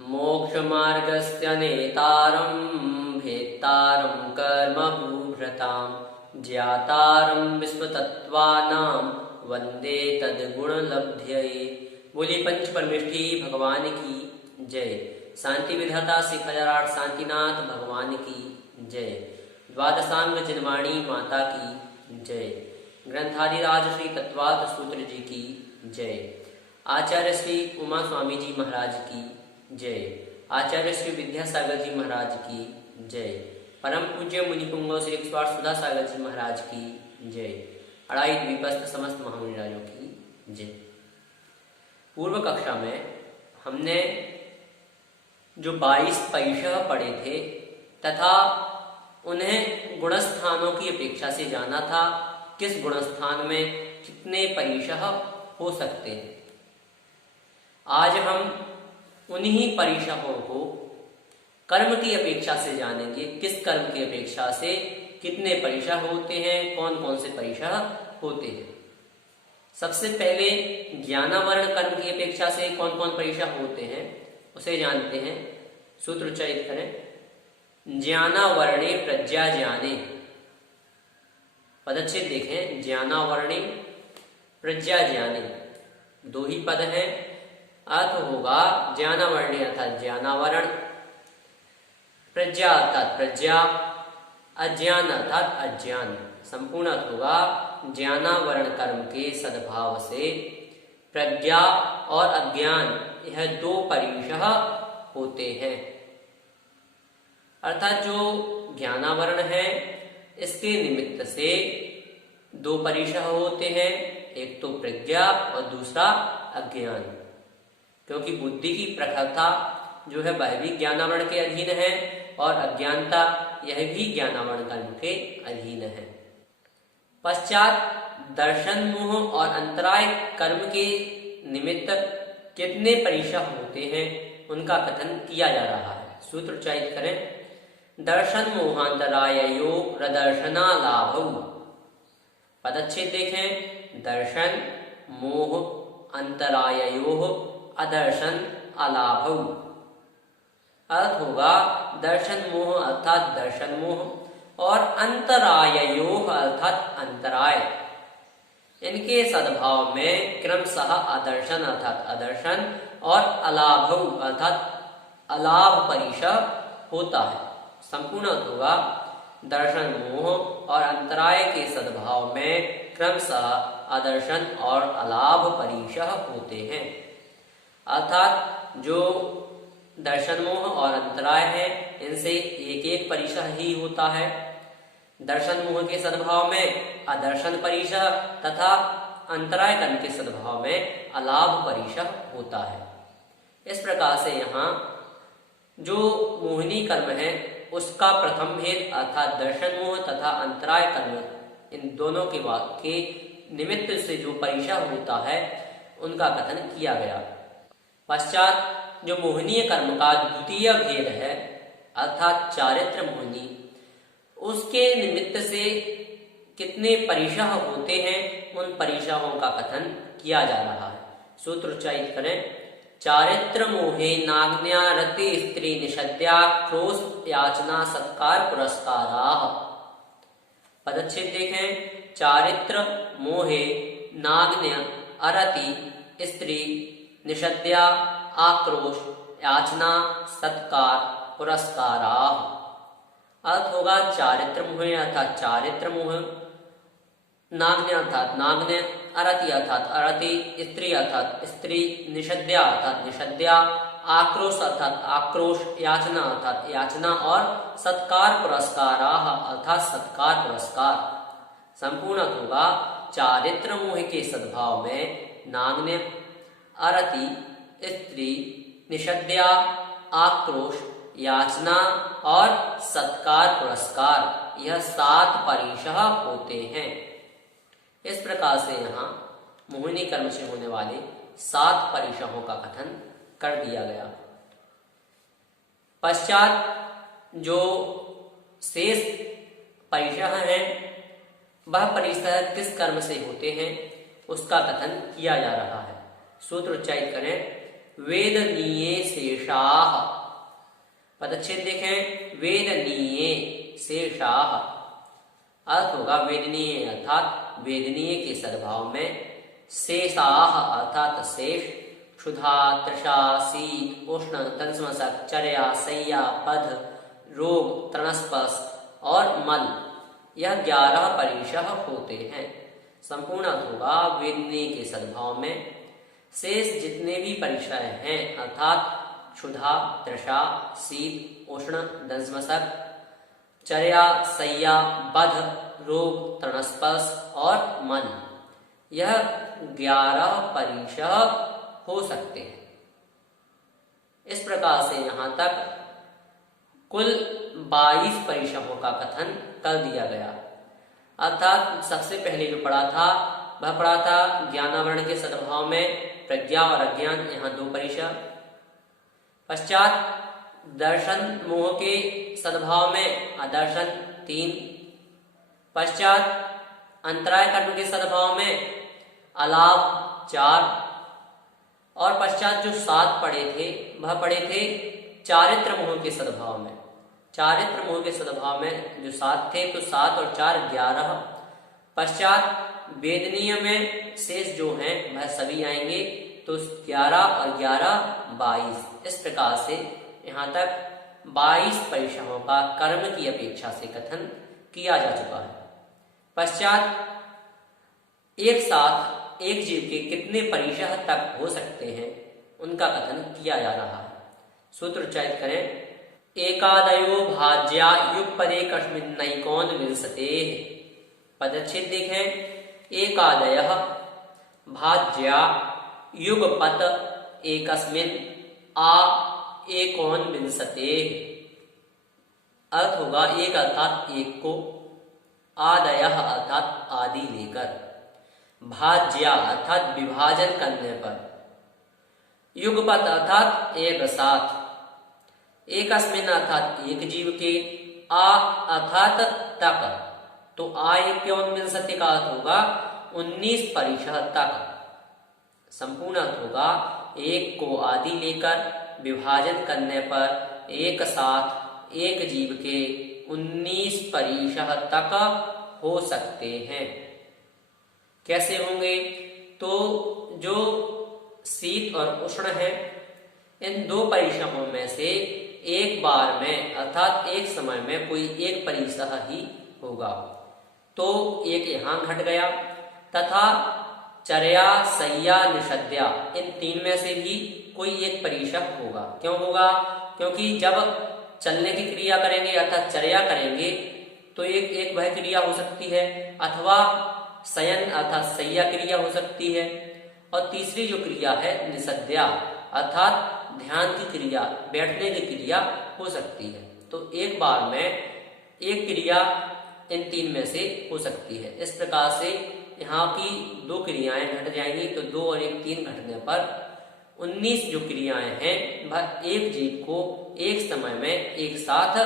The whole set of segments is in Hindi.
मोक्षमार्गस्य नेतारं भेत्तारं कर्मभूभृतां ज्ञातारं विश्वतत्त्वानां वन्दे तद्गुणलब्ध्यै। बोली पंच परमेष्ठी भगवान की जय। शांति विधाता श्री खजाराट शांतिनाथ भगवान की जय। द्वादशांग जिनवाणी माता की जय। ग्रंथादिराज श्री तत्वार्थ सूत्र जी की जय। आचार्य श्री उमा स्वामी जी महाराज की जय। आचार्य श्री विद्यासागर जी महाराज की जय। परम पूज्य मुनिपुंगव श्री स्वार सुधा सागर जी महाराज की जय। अड़ाई द्वीपस्थ समस्त महामुनिराजों की जय। पूर्व कक्षा में हमने जो 22 परिशह पढ़े थे तथा उन्हें गुणस्थानों की अपेक्षा से जाना था, किस गुणस्थान में कितने परिशह हो सकते हैं। आज हम उन्हीं परिशहों को कर्म की अपेक्षा से जानेंगे, किस कर्म की अपेक्षा से कितने परिशह होते हैं, कौन कौन से परिशह होते हैं। सबसे पहले ज्ञानावरण कर्म की अपेक्षा से कौन कौन परिशह होते हैं उसे जानते हैं। सूत्र उच्चारित करें। ज्ञानावरणे प्रज्ञा ज्ञाने, पदच्छेद देखें। ज्ञानावरणे प्रज्ञा ज्ञाने, दो ही पद हैं। अर्थ होगा ज्ञानावरणे अर्थात ज्ञानावरण, प्रज्ञा अर्थात प्रज्ञा, अज्ञान अर्थात अज्ञान। संपूर्ण अर्थ होगा ज्ञानावरण कर्म के सद्भाव से प्रज्ञा और अज्ञान, यह दो परिशह होते हैं। अर्थात जो ज्ञानावरण है इसके निमित्त से दो परिशह होते हैं, एक तो प्रज्ञा और दूसरा अज्ञान। क्योंकि बुद्धि की प्रखरता जो है वह भी ज्ञानावरण के अधीन है और अज्ञानता यह भी ज्ञानावरण कर्म के अधीन है। पश्चात दर्शन मोह और अंतराय कर्म के निमित्त कितने परिशह होते हैं उनका कथन किया जा रहा है। सूत्र उच्चारित करें। दर्शन मोहांतरायो प्रदर्शना लाभौ, पदच्छेद देखें। दर्शन मोह अंतरायो अदर्शन अलाभौ। अर्थ होगा दर्शन मोह अर्थात दर्शन मोह और अंतरायो अर्थात अंतराय, इनके सद्भाव में क्रमशः अदर्शन अर्थात अदर्शन और अलाभौ अर्थात अलाभ परिशह होता है। संपूर्ण होगा दर्शन मोह और अंतराय के सद्भाव में क्रमशः अदर्शन और अलाभ परिशह होते हैं। अर्थात जो दर्शन मोह और अंतराय है इनसे एक एक परिशह ही होता है। दर्शन मोह के सद्भाव में अदर्शन परिशह तथा अंतराय कर्म के सद्भाव में अलाभ परिशह होता है। इस प्रकार से यहाँ जो मोहिनी कर्म है उसका प्रथम भेद अर्थात दर्शन मोह तथा अंतराय कर्म, इन दोनों के निमित्त से जो परिशह होता है उनका कथन किया गया। पश्चात जो मोहनीय कर्म का द्वितीय भेद है अर्थात चारित्र मोहिनी, उसके निमित्त से कितने परिशह होते हैं उन परिशहों का कथन किया जा रहा है। सूत्र उच्चारित करें। चारित्र मोहे नाग्न्या रति स्त्री निषद्या क्रोश याचना सत्कार पुरस्काराः, पदच्छेद देखें। चारित्र मोहे नाग्न्य अरति स्त्री निषद्या आक्रोश याचना सत्कार पुरस्काराः। अर्थ होगा चारित्र मोह अर्थात चारित्र मोह, नाग्न्य अर्थात नाग्न्य, अरति अर्थात अरति, स्त्री अर्थात स्त्री, निषद्या अर्थात निषद्या, आक्रोश अर्थात आक्रोश, याचना अर्थात याचना और सत्कार पुरस्काराः अर्थात सत्कार पुरस्कार। संपूर्ण होगा चारित्र मोह के सद्भाव में नाग्न्य, अरति, स्त्री, निषद्या, आक्रोश, याचना और सत्कार पुरस्कार, यह 7 परिशह होते हैं। इस प्रकार से यहाँ मोहिनी कर्म से होने वाले 7 परिशहों का कथन कर दिया गया। पश्चात जो शेष परिशह हैं वह परिशह किस कर्म से होते हैं उसका कथन किया जा रहा है। सूत्र उच्चारित करें। वेदनीये शेषाः। पदच्छेद देखें, वेदनीये शेषाः, अर्थ होगा वेदनीय अर्थात वेदनीय के सद्भाव में, शेषाः अर्थात शेष, क्षुधा, तृषा, शीत, उष्ण, दंशमशक, चर्या, शय्या, बध, रोग, तृणस्पर्श और मल, यह 11 परिशः होते हैं। संपूर्ण अर्थ होगा वेदनीय के सद्भाव में शेष जितने भी परिशय हैं अर्थात क्षुधा, तृषा, शीत, उष्ण, दंशमशक, चर्या, शय्या, बध, रोग, तृणस्पर्श और मन, यह 11 परिशः हो सकते हैं। इस प्रकार से यहाँ तक कुल 22 परिशहों का कथन कर दिया गया। अर्थात सबसे पहले जो पढ़ा था वह पढ़ा था ज्ञानावरण के सद्भाव में प्रज्ञा और अज्ञान, यहाँ 2 परिशह। पश्चात दर्शन मोह के सद्भाव में अदर्शन 3। पश्चात अंतराय कर्म के सद्भाव में अलाभ 4। और पश्चात जो 7 पढ़े थे वह पढ़े थे चारित्र मोह के सद्भाव में। चारित्र मोह के सद्भाव में जो 7 थे तो 7 और 4 11। पश्चात वेदनीय में शेष जो हैं वह सभी आएंगे तो 11 और 11 22। इस प्रकार से यहाँ तक 22 परिशहों का कर्म की अपेक्षा से कथन किया जा चुका है। पश्चात एक साथ एक जीव के कितने परिशह तक हो सकते हैं उनका कथन किया जा रहा है। सूत्र उच्चारित करें, एकादयो भाज्या युगपदे कस्मिन्नैकोन विंशतेः। पदच्छेद देखें, एकादयः भाज्या युगपत एकस्मिन् आ एकोनविंशतेः। अर्थ होगा एक अर्थात एक को, आदयः अर्थात आदि लेकर, भाज्या अर्थात विभाजन करने पर, युगपत अर्थात एक साथ, एकस्मिन् अर्थात एक जीव के, आ अर्थात तक, तो आ एकोनविंशति का अर्थ होगा 19 परिशः तक। संपूर्ण अर्थ होगा एक को आदि लेकर विभाजन करने पर एक साथ एक जीव के 19 परिशः तक हो सकते हैं। कैसे होंगे? तो जो शीत और उष्ण है इन 2 परिशहों में से एक बार में अर्थात एक समय में कोई एक परिशः ही होगा, तो एक यहाँ घट गया। तथा चर्या, शय्या, निषद्या इन 3 में से भी कोई एक परिशः होगा। क्यों होगा? क्योंकि जब चलने की क्रिया करेंगे अर्थात चर्या करेंगे तो एक वह क्रिया हो सकती है, अथवा शयन अर्थात शय्या क्रिया हो सकती है, और तीसरी जो क्रिया है निषद्या अर्थात ध्यान की क्रिया, बैठने की क्रिया हो सकती है। तो एक बार में एक क्रिया इन 3 में से हो सकती है। इस प्रकार से यहाँ की 2 क्रियाएं घट जाएंगी, तो 2 और 1 3 घटने पर 19 जो क्रियाएं हैं वह एक जीव को एक समय में एक साथ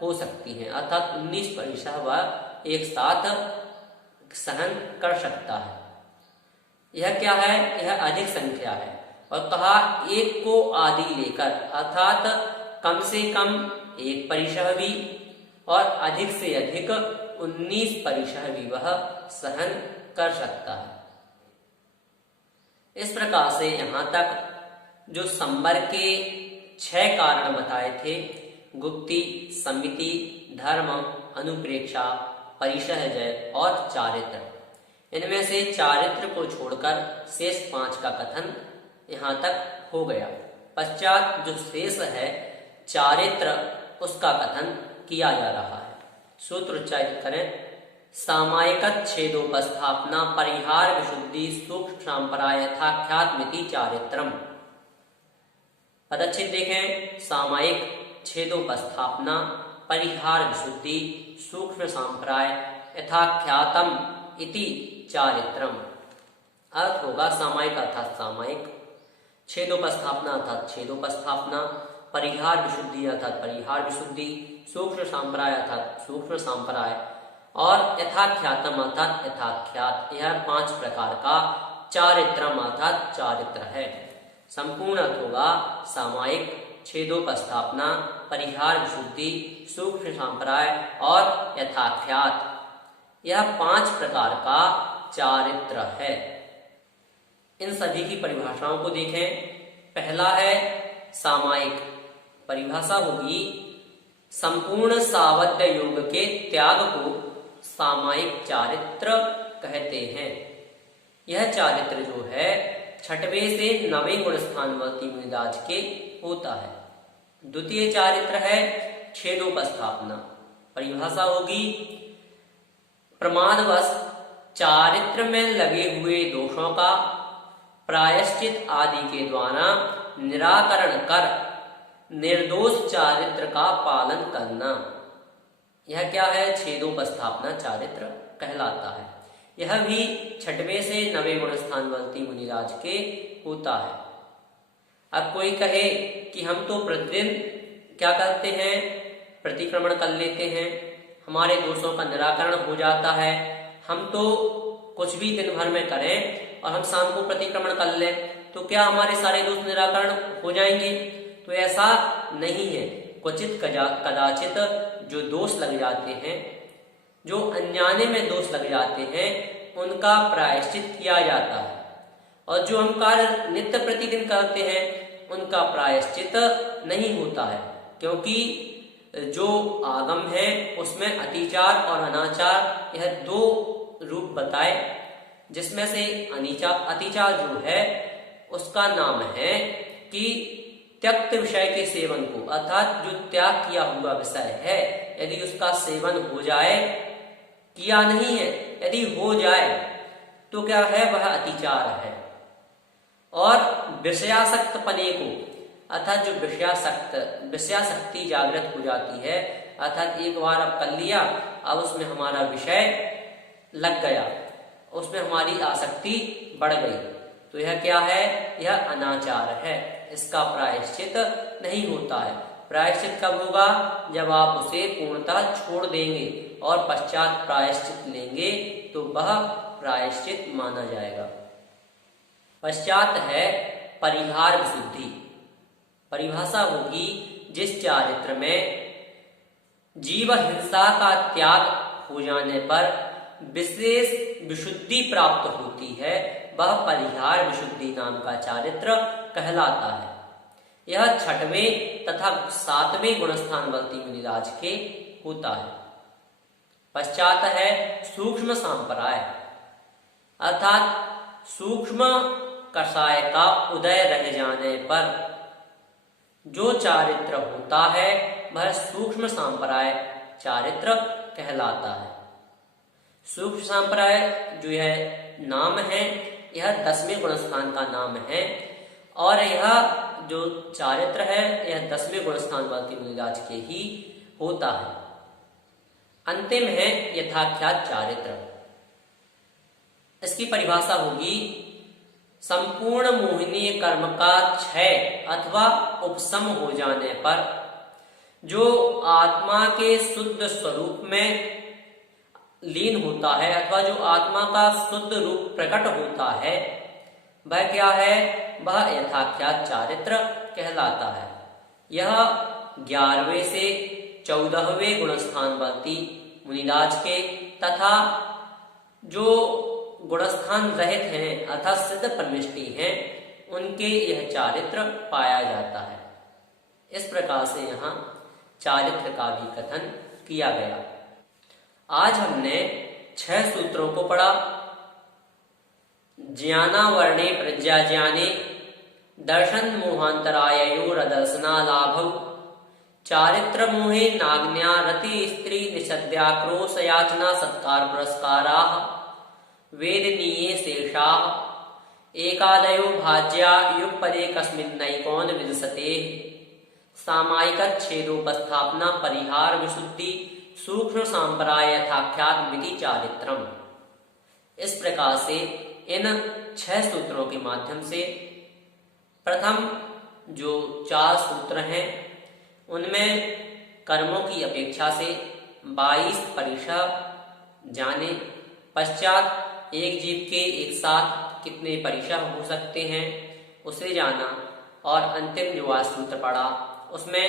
हो सकती हैं, अर्थात 19 परिशः वह एक साथ सहन कर सकता है। यह क्या है? यह अधिक संख्या है। और कहा एक को आदि लेकर अर्थात कम से कम एक परिशः भी और अधिक से अधिक 19 परिशः भी वह सहन कर सकता है। इस प्रकार से यहाँ तक जो संवर के 6 कारण बताए थे, गुप्ति, समिति, धर्म, अनुप्रेक्षा, परिशहजय और चारित्र, इनमें से चारित्र को छोड़कर शेष 5 का कथन यहाँ तक हो गया। पश्चात जो शेष है चारित्र उसका कथन किया जा रहा है। सूत्र उच्चारित करें, सामायिकत छेदोपस्थापना परिहार विशुद्धि सूक्ष्म संप्राय यथाख्यात्मिति चारित्रम। पदच्छेद देखें, सामायिक, छेदोपस्थापना, परिहार विशुद्धि, सूक्ष्म संप्राय, यथाख्यातम इति चारित्रम। अर्थ होगा सामायिक अर्थात सामायिक, छेदोपस्थापना अर्थात छेदोपस्थापना, परिहार विशुद्धि अर्थात परिहार विशुद्धि, सूक्ष्म संप्राय अर्थात सूक्ष्म संप्राय और यथाख्यातम अर्थात यथाख्यात। यह 5 प्रकार का चारित्रम अर्थात चारित्र है। संपूर्ण अर्थ होगा सामायिक, छेदोपस्थापना, परिहार विशुद्धि, सूक्ष्म संप्राय और यथाख्यात। यह 5 प्रकार का चारित्र है। इन सभी की परिभाषाओं को देखें। पहला है सामायिक। परिभाषा होगी संपूर्ण सावध्य योग के त्याग को सामायिक चारित्र कहते हैं। यह चारित्र जो है 6वें से 9वें गुण स्थानवर्ती मुनिराज के होता है। द्वितीय चारित्र है छेदोपस्थापना। परिभाषा होगी प्रमादवश चारित्र में लगे हुए दोषों का प्रायश्चित आदि के द्वारा निराकरण कर निर्दोष चारित्र का पालन करना। यह क्या है? छेदोपस्थापना चारित्र कहलाता है। यह भी 6वें से 9वें गुण स्थानवर्ती मुनिराज के होता है। अब कोई कहे कि हम तो प्रतिदिन क्या करते हैं? प्रतिक्रमण कर लेते हैं, हमारे दोषों का निराकरण हो जाता है। हम तो कुछ भी दिन भर में करें और हम शाम को प्रतिक्रमण कर लें तो क्या हमारे सारे दोष निराकरण हो जाएंगे? तो ऐसा नहीं है। क्वचित कदाचित जो दोष लग जाते हैं, जो अनजाने में दोष लग जाते हैं, उनका प्रायश्चित किया जाता है। और जो हम कार्य नित्य प्रतिदिन करते हैं उनका प्रायश्चित नहीं होता है, क्योंकि जो आगम है उसमें अतिचार और अनाचार यह 2 रूप बताए, जिसमें से अतिचार जो है उसका नाम है कि त्यक्त विषय के सेवन को, अर्थात जो त्याग किया हुआ विषय है यदि उसका सेवन हो जाए, किया नहीं है यदि हो जाए तो क्या है? वह अतिचार है। और विषयासक्त पने को, अर्थात जो विषयाशक्ति जागृत हो जाती है, अर्थात एक बार अब कर लिया, अब उसमें हमारा विषय लग गया, उसमें हमारी आसक्ति बढ़ गई, तो यह क्या है? यह अनाचार है। इसका प्रायश्चित नहीं होता है। प्रायश्चित कब होगा? जब आप उसे पूर्णतः छोड़ देंगे और पश्चात प्रायश्चित लेंगे तो वह प्रायश्चित माना जाएगा। पश्चात है परिहार विशुद्धि। परिभाषा होगी जिस चारित्र में जीव हिंसा का त्याग हो जाने पर विशेष विशुद्धि प्राप्त होती है, वह परिहार विशुद्धि नाम का चारित्र कहलाता है। यह 6वें तथा 7वें गुणस्थानवर्ती मुनिराज के होता है। पश्चात है सूक्ष्म संप्राय, अर्थात सूक्ष्म कषाय का उदय रह जाने पर जो चारित्र होता है वह सूक्ष्म संप्राय चारित्र कहलाता है। सूक्ष्म संप्राय जो यह नाम है, यह 10वें गुणस्थान का नाम है और यह जो चारित्र है यह 10वें गुणस्थानवर्ती मुनिराज के ही होता है। अंतिम है यथाख्यात चारित्र। इसकी परिभाषा होगी संपूर्ण मोहिनी कर्म का क्षय अथवा उपशम हो जाने पर जो आत्मा के शुद्ध स्वरूप में लीन होता है अथवा जो आत्मा का शुद्ध रूप प्रकट होता है, वह क्या है? वह यथाख्यात चारित्र कहलाता है। यह 11वें से 14वें गुणस्थानवर्ती मुनिराज के तथा जो गुणस्थान रहित हैं अर्थात सिद्ध परमिष्टि हैं, उनके यह चारित्र पाया जाता है। इस प्रकार से यहाँ चारित्र का भी कथन किया गया। आज हमने 6 सूत्रों को पढ़ा। ज्ञाना वर्णे प्रज्ञा ज्ञाने दर्शन मोहांतरायोरदर्शना लाभौ चारित्र मोहे नाग्न्या रति स्त्री निषद्याक्रोश याचना सत्कार पुरस्काराः वेदनीये शेषाः एकादयो भाज्या युगपदे कस्मिन्नैकोन विदसतेः सामायिकच्छेदोपस्थापना परिहार विशुद्धि सूक्ष्म संप्राय यथाख्यात मिति चारित्रम। इस प्रकार से इन 6 सूत्रों के माध्यम से प्रथम जो 4 सूत्र हैं उनमें कर्मों की अपेक्षा से 22 परिशः जाने, पश्चात एक जीव के एक साथ कितने परिशः हो सकते हैं उसे जाना, और अंतिम जो आज सूत्र पढ़ा उसमें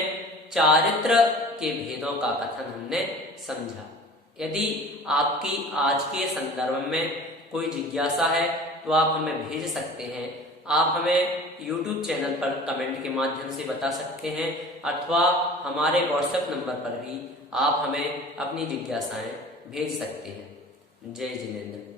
चारित्र के भेदों का कथन हमने समझा। यदि आपकी आज के संदर्भ में कोई जिज्ञासा है तो आप हमें भेज सकते हैं। आप हमें YouTube चैनल पर कमेंट के माध्यम से बता सकते हैं अथवा हमारे WhatsApp नंबर पर भी आप हमें अपनी जिज्ञासाएं भेज सकते हैं। जय जिनेंद्र।